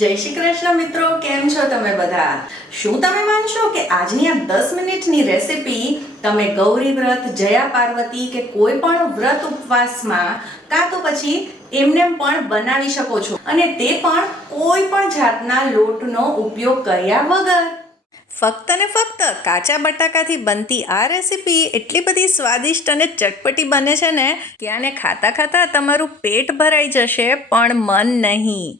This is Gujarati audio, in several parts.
જય શ્રી કૃષ્ણ મિત્રો, કેમ છો તમે બધા? શું તમે માનશો કે આજની આ 10 મિનિટની રેસિપી તમે ગૌરી વ્રત, જયા પાર્વતી કે કોઈ પણ વ્રત ઉપવાસમાં કાં તો પછી એમને પણ બનાવી શકો છો, અને તે પણ કોઈ પણ જાતના લોટનો ઉપયોગ કર્યા વગર. ફક્ત ને ફક્ત કાચા બટાકાથી બનતી આ રેસીપી એટલી બધી સ્વાદિષ્ટ અને ચટપટી બને છે ને કે આને ખાતા ખાતા તમારું પેટ ભરાઈ જશે પણ મન નહીં.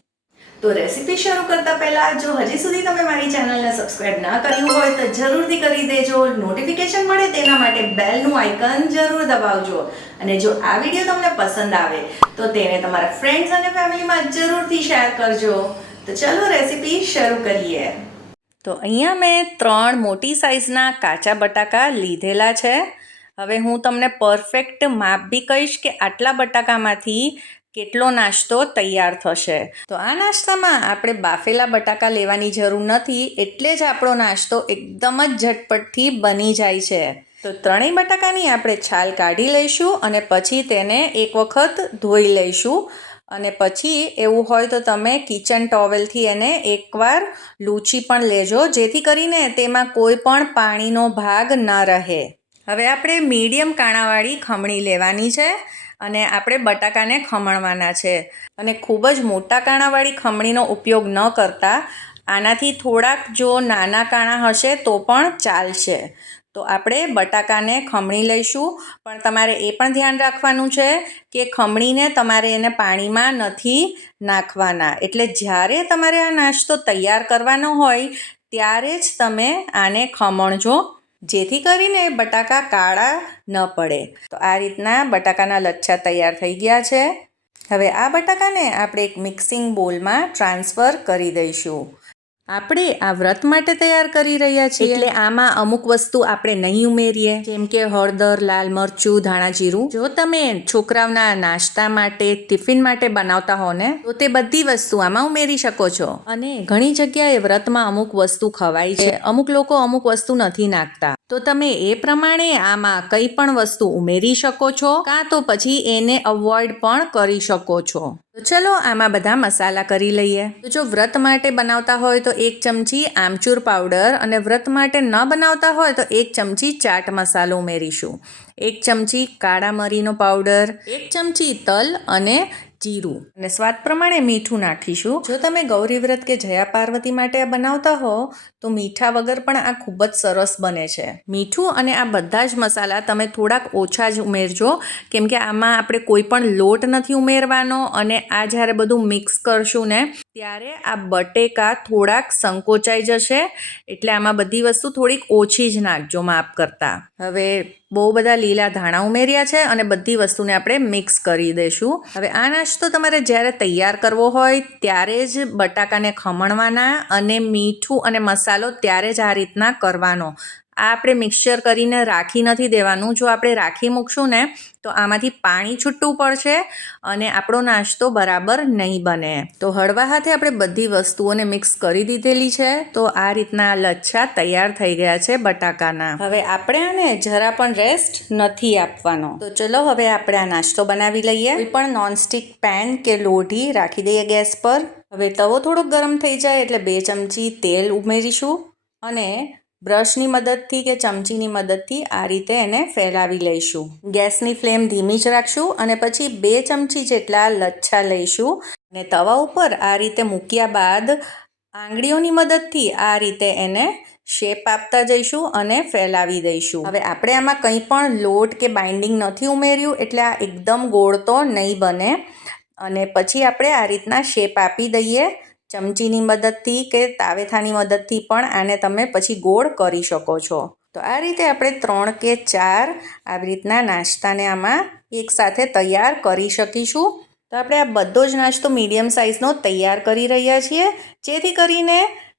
તો રેસીપી શરૂ કરતા પહેલા જો હજી સુધી તમે મારી ચેનલને સબસ્ક્રાઇબ ના કર્યું હોય તો જરૂરથી કરી દેજો. નોટિફિકેશન મળે તેના માટે બેલનું આઇકન જરૂર દબાવજો. અને જો આ વિડીયો તમને પસંદ આવે તો તેને તમારા ફ્રેન્ડ્સ અને ફેમિલીમાં જરૂરથી શેર કરજો. તો ચલો રેસીપી શરૂ કરીએ. તો અહીંયા મેં 3 મોટી સાઇઝના કાચા બટાકા લીધેલા છે. હવે હું તમને પરફેક્ટ માપ બી કહીશ કે આટલા બટાકામાંથી કેટલો નાસ્તો તૈયાર થશે. તો આ નાસ્તામાં આપણે બાફેલા બટાકા લેવાની જરૂર નથી, એટલે જ આપણો નાસ્તો એકદમ જ ઝટપટથી બની જાય છે. તો ત્રણેય બટાકાની આપણે છાલ કાઢી લઈશું અને પછી તેને એક વખત ધોઈ લઈશું. અને પછી એવું હોય તો તમે કિચન ટોવેલથી એને એકવાર લૂછી પણ લેજો, જેથી કરીને તેમાં કોઈ પણ પાણીનો ભાગ ન રહે. હવે આપણે મીડિયમ કાણાવાળી ખમણી લેવાની છે અને આપણે બટાકાને ખમણવાના છે. અને ખૂબ જ મોટા કાણાવાળી ખમણીનો ઉપયોગ ન કરતા આનાથી થોડાક જો નાના કાણા હશે તો પણ ચાલશે. તો આપણે બટાકાને ખમણી લઈશું, પણ તમારે એ પણ ધ્યાન રાખવાનું છે કે ખમણીને તમારે એને પાણીમાં નથી નાખવાના. એટલે જ્યારે તમારે આ નાસ્તો તૈયાર કરવાનો હોય ત્યારે જ તમે આને ખમણજો, જેથી કરીને બટાકા કાળા ન પડે. તો આ રીતના બટાકાના લચ્છા તૈયાર થઈ ગયા છે. હવે આ બટાકાને આપણે એક મિક્સિંગ બોલમાં ટ્રાન્સફર કરી દઈશું. આપણે આ વ્રત માટે તૈયાર કરી રહ્યા છીએ એટલે આમાં અમુક વસ્તુ આપણે નહીં ઉમેરીએ, જેમ કે હળદર, લાલ મરચું, ધાણા જીરું. જો તમે છોકરાઓના નાસ્તા માટે, ટિફિન માટે બનાવતા હો ને તો તે બધી વસ્તુ આમાં ઉમેરી શકો છો. અને ઘણી જગ્યાએ વ્રતમાં અમુક વસ્તુ ખવાય છે, અમુક લોકો અમુક વસ્તુ નથી નાખતા, તો તમે એ પ્રમાણે આમાં કંઈ પણ વસ્તુ ઉમેરી શકો છો, કાં તો પછી એને અવોઇડ પણ કરી શકો છો. તો ચલો આમાં બધા મસાલા કરી લઈએ. તો જો વ્રત માટે બનાવતા હોય તો 1 ચમચી આમચૂર પાવડર, અને વ્રત માટે ન બનાવતા હોય તો 1 ચમચી ચાટ મસાલો ઉમેરીશું. 1 ચમચી કાળા મરીનો પાવડર, 1 ચમચી તલ અને જીરું, અને સ્વાદ પ્રમાણે મીઠું નાખીશું. જો તમે ગૌરી વ્રત કે જયા પાર્વતી માટે આ બનાવતા હો તો મીઠા વગર પણ આ ખૂબ જ સરસ બને છે. મીઠું અને આ બધા જ મસાલા તમે થોડાક ઓછા જ ઉમેરજો, કેમ કે આમાં આપણે કોઈ પણ લોટ નથી ઉમેરવાનો. અને આ જ્યારે બધું મિક્સ કરશું ને ત્યારે આ બટેકા થોડાક સંકોચાઈ જશે, એટલે આમાં બધી વસ્તુ થોડીક ઓછી જ નાખજો માપ કરતાં. હવે બહુ બધા લીલા ધાણા ઉમેર્યા છે અને બધી વસ્તુને આપણે મિક્સ કરી દઈશું. હવે આ નાસ્તો તમારે જ્યારે તૈયાર કરવો હોય ત્યારે જ બટાકાને ખમણવાના, અને મીઠું અને મસાલો ત્યારે જ આ રીતના કરવાનો. આ આપણે મિક્સચર કરીને રાખી નથી દેવાનું. જો આપણે રાખી મૂકશું ને તો આમાંથી પાણી છૂટવું પડશે અને આપણો નાસ્તો બરાબર નહીં બને. તો હળવા હાથે આપણે બધી વસ્તુઓને મિક્સ કરી દીધેલી છે. તો આ રીતના લચ્છા તૈયાર થઈ ગયા છે બટાકાના. હવે આપણે આને જરા પણ રેસ્ટ નથી આપવાનો. તો ચલો હવે આપણે આ નાસ્તો બનાવી લઈએ. કોઈ પણ નોનસ્ટિક પેન કે લોઢી રાખી દઈએ ગેસ પર. હવે તવો થોડો ગરમ થઈ જાય એટલે 2 ચમચી તેલ ઉમેરીશું અને બ્રશની મદદથી કે ચમચીની મદદથી આ રીતે એને ફેલાવી લઈશું. ગેસની ફ્લેમ ધીમી જ રાખશું અને પછી 2 ચમચી જેટલા લચ્છા લઈશું અને તવા ઉપર આ રીતે મૂક્યા બાદ આંગળીઓની મદદથી આ રીતે એને શેપ આપતા જઈશું અને ફેલાવી દઈશું. હવે આપણે આમાં કંઈ પણ લોટ કે બાઇન્ડિંગ નથી ઉમેર્યું, એટલે આ એકદમ ગોળ તો નહીં બને. અને પછી આપણે આ રીતના શેપ આપી દઈએ. ચમચીની મદદથી કે તાવેથાની મદદથી પણ આને તમે પછી ગોળ કરી શકો છો. તો આ રીતે આપણે 3 કે 4 આવી રીતના નાસ્તાને આમાં એકસાથે તૈયાર કરી શકીશું. તો આપણે આ બધો જ નાસ્તો મીડિયમ સાઇઝનો તૈયાર કરી રહ્યા છીએ, જેથી કરીને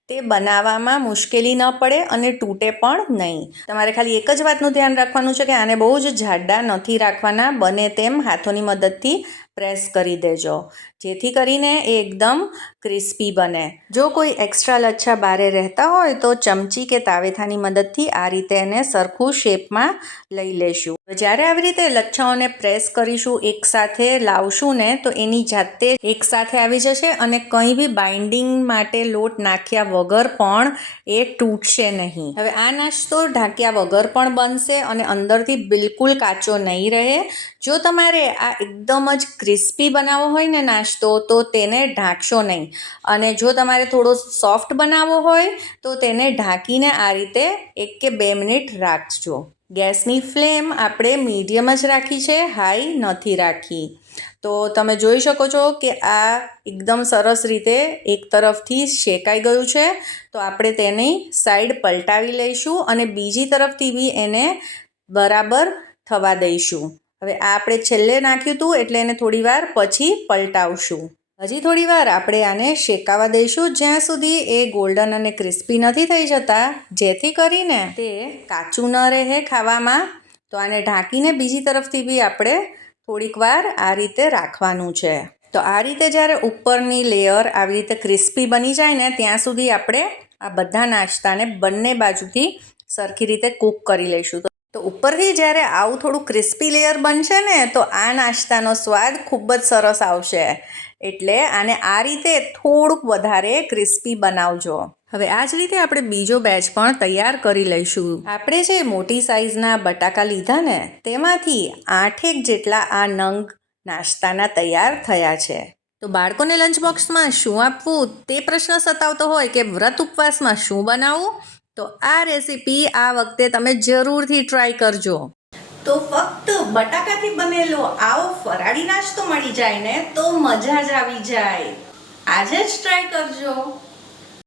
તે બનાવવામાં મુશ્કેલી ન પડે અને તૂટે પણ નહીં. તમારે ખાલી એક જ વાતનું ધ્યાન રાખવાનું છે કે આને બહુ જ જાડા નથી રાખવાના, બને તેમ હાથોની મદદથી પ્રેસ કરી દેજો, જેથી કરીને એ એકદમ ક્રિસ્પી બને. જો કોઈ એક્સ્ટ્રા લચ્છા બારે રહેતા હોય તો ચમચી કે તાવેથાની મદદથી આ રીતે એને સરખું શેપમાં લઈ લેશું. જ્યારે આવી રીતે લચ્છાઓને પ્રેસ કરીશું, એકસાથે લાવશું ને તો એની જાતે એકસાથે આવી જશે અને કંઈ બી બાઇન્ડિંગ માટે લોટ નાખ્યા વગર પણ એ તૂટશે નહીં. હવે આ નાસ્તો ઢાંક્યા વગર પણ બનશે અને અંદરથી બિલકુલ કાચો નહીં રહે. જો તમારે આ એકદમ જ ક્રિસ્પી બનાવવો હોય ને નાસ્તો તો તેને ઢાંકશો નહીં, અને જો તમારે થોડો સોફ્ટ બનાવવો હોય તો તેને ઢાંકીને આ રીતે 1 કે 2 મિનિટ રાખજો. ગેસની ફ્લેમ આપણે મીડિયમ જ રાખી છે, હાઈ નથી રાખી. તો તમે જોઈ શકો છો કે આ એકદમ સરસ રીતે એક તરફથી શેકાઈ ગયું છે. તો આપણે તેની સાઈડ પલટાવી લઈશું અને બીજી તરફથી બી એને બરાબર થવા દઈશું. હવે આ આપણે છેલ્લે નાખ્યું હતું એટલે એને થોડી વાર પછી પલટાવશું. હજી થોડી વાર આપણે આને શેકાવા દઈશું જ્યાં સુધી એ ગોલ્ડન અને ક્રિસ્પી નથી થઈ જતા, જેથી કરીને તે કાચું ન રહે ખાવામાં. તો આને ઢાંકીને બીજી તરફથી બી આપણે થોડીક વાર આ રીતે રાખવાનું છે. તો આ રીતે જ્યારે ઉપરની લેયર આવી રીતે ક્રિસ્પી બની જાય ને ત્યાં સુધી આપણે આ બધા નાસ્તાને બંને બાજુથી સરખી રીતે કૂક કરી લઈશું. તો ઉપરથી જ્યારે આવું થોડું ક્રિસ્પી લેયર બનશે ને તો આ નાસ્તાનો સ્વાદ ખૂબ જ સરસ આવશે. એટલે આને આ રીતે થોડુંક વધારે ક્રિસ્પી બનાવજો. હવે આ જ રીતે આપણે બીજો બેચ પણ તૈયાર કરી લઈશું. આપણે જે મોટી સાઇઝના બટાકા લીધા ને તેમાંથી 8 જેટલા આ નંગ નાસ્તાના તૈયાર થયા છે. તો બાળકોને લંચ બોક્સમાં શું આપવું તે પ્રશ્ન સતાવતો હોય કે વ્રત ઉપવાસમાં શું બનાવવું, તો આ રેસીપી આ વખતે તમે જરૂરથી ટ્રાય કરજો. તો ફક્ત બટાકાથી બનેલો આવો ફરાળી નાસ્તો મળી જાય ને તો મજા જ આવી જાય. આજે જ ટ્રાય કરજો.